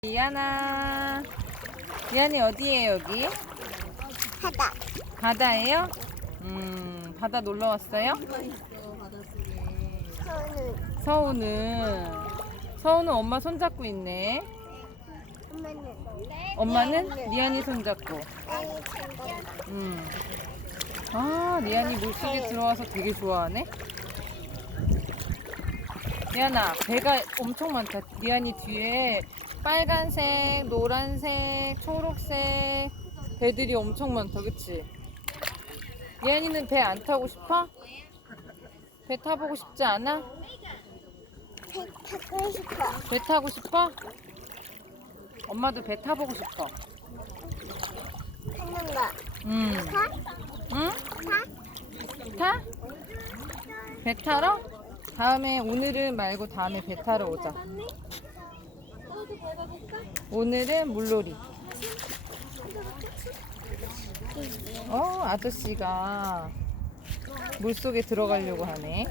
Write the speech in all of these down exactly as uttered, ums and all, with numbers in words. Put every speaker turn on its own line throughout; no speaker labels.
리안아, 리안이 어디에요 여기?
바다.
바다예요? 음, 바다 놀러 왔어요?
저는
서우는 서우는 엄마 손잡고 있네.
엄마는
엄마는 리안이 손잡고.
아니 친구.
음. 아, 리안이 물속에 들어와서 되게 좋아하네. 리안아, 배가 엄청 많다. 리안이 뒤에 빨간색, 노란색, 초록색 배들이 엄청 많다. 그치? 리안이는 배 안 타고 싶어? 배 타보고 싶지 않아?
배 타고 싶어.
배 타고 싶어? 엄마도 배 타보고 싶어.
하는 거.
음.
타?
응?
타?
타? 배 타러? 다음에 오늘은 말고 다음에 배 타러 오자. 오늘은 물놀이. 어, 아저씨가 물속에 들어가려고 하네.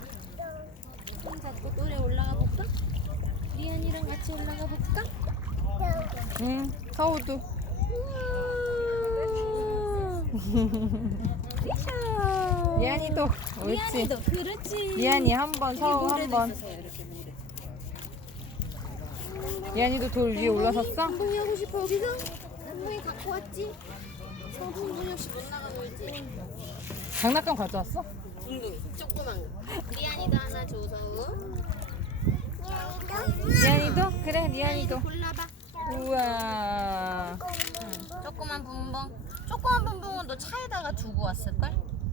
손 잡고 노래 올라가 볼까? 리안이랑 같이 올라가 볼까?
응, 서우도. 리안이도 옳지.
리안이도 그렇지.
리안이 한 번, 서우 한 번. 리안이도 돌 위에 올라섰어?
한봉이 하고 싶어 여기서? 한봉이 갖고 왔지? 서봉이 역시 못 나가 놀지.
장난감 가져왔어?
조그만 거. 리안이도 하나 줘 서우.
리안이도? 그래, 리안이도.
골라봐.
우와.
조그만 붕붕. 조그만 붕붕은 너 차에다가 두고 왔을걸?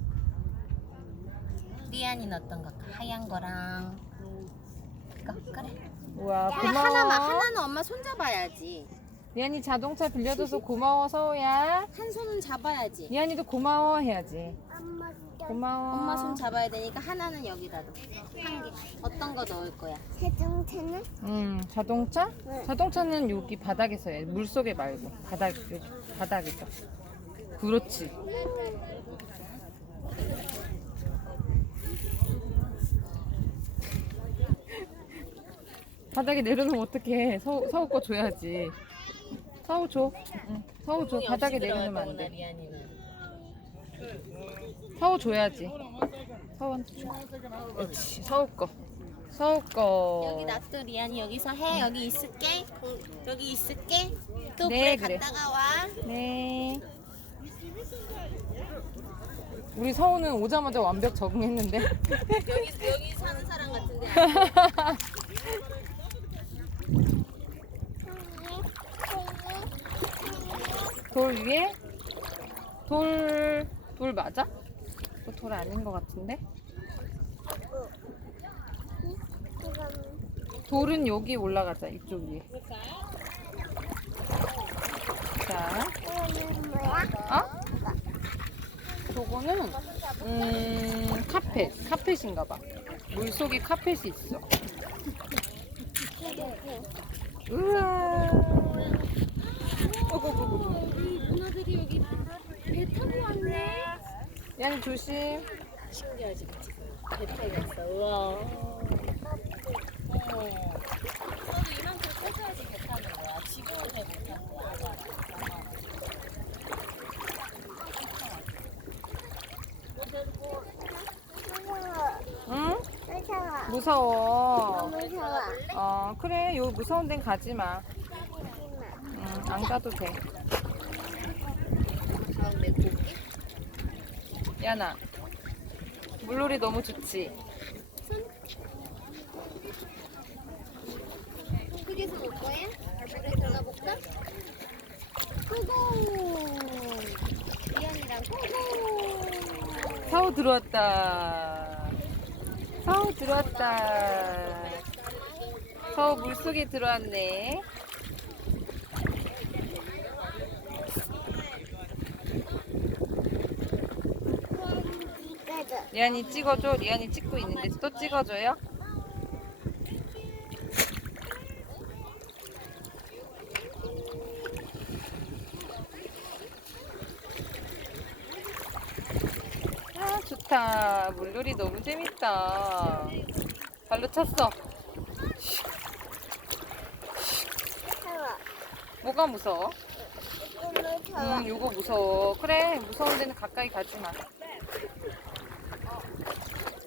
리안이는 어떤 거? 하얀 거랑 이거 그래.
우와,
그래,
고마워.
하나만 하나는 엄마 손 잡아야지.
리안이 자동차 빌려줘서 고마워, 서우야.
한 손은 잡아야지.
리안이도 고마워 해야지.
엄마
고마워.
엄마 손 잡아야 되니까 하나는 여기다 넣어. 한 개. 어떤 거 넣을 거야?
자동차는?
음, 자동차?
네.
자동차는 여기 바닥에서 해. 물속에 말고. 바닥, 여기 바닥에서. 그렇지. 바닥에 내려놓으면 어떡해. 서우, 서우 거 줘야지. 서우 줘. 응. 서우 줘. 바닥에 내려놓으면 안 돼.
리안이는.
서우 줘야지. 서우한테 줘. 그렇지. 서우 거. 서우 거.
여기 놔둬 리안이 여기서 해. 여기 있을게. 공- 여기 있을게. 또
네,
물에
그래.
갔다가 와.
네. 우리 서우는 오자마자 완벽 적응했는데.
여기 여기 사는 사람 같은데.
돌 위에? 돌, 돌 맞아? 그거 돌 아닌 것 같은데? 돌은 여기 올라가자, 이쪽 위에. 자,
이거는 뭐야?
어? 저거는, 음, 카펫. 카펫인가 봐. 물속에 카펫이 있어. 우와. 어구구구.
우리 누나들이 여기 배 타고 왔네.
양 조심.
신기하지 그치? 배 타고 왔어. 우와. 어. 너도 이만큼 커져야지 배 타는 거야. 지금은 잘 못 타는 거야. 아가.
무서워.
응?
무서워.
무서워.
너무 무서워.
어, 그래. 요 무서운 데는 가지 마. 응, 안 가도 돼.
다음에 고기?
야나. 물놀이 너무 좋지?
크게서 볼 거야? 물에 들어가 볼까? 고고! 리안이랑 고고!
서우 들어왔다. 서우 들어왔다. 서우 물속에 들어왔네.
이거도.
리안이 찍어줘. 리안이 찍고 있는데 또 찍어줘요? 아, 좋다. 물놀이 너무 재밌다. 발로 찼어.
무서워.
뭐가 무서워?
꿈을 타와.
응, 요거 무서워. 그래, 무서운 데는 가까이 가지 마.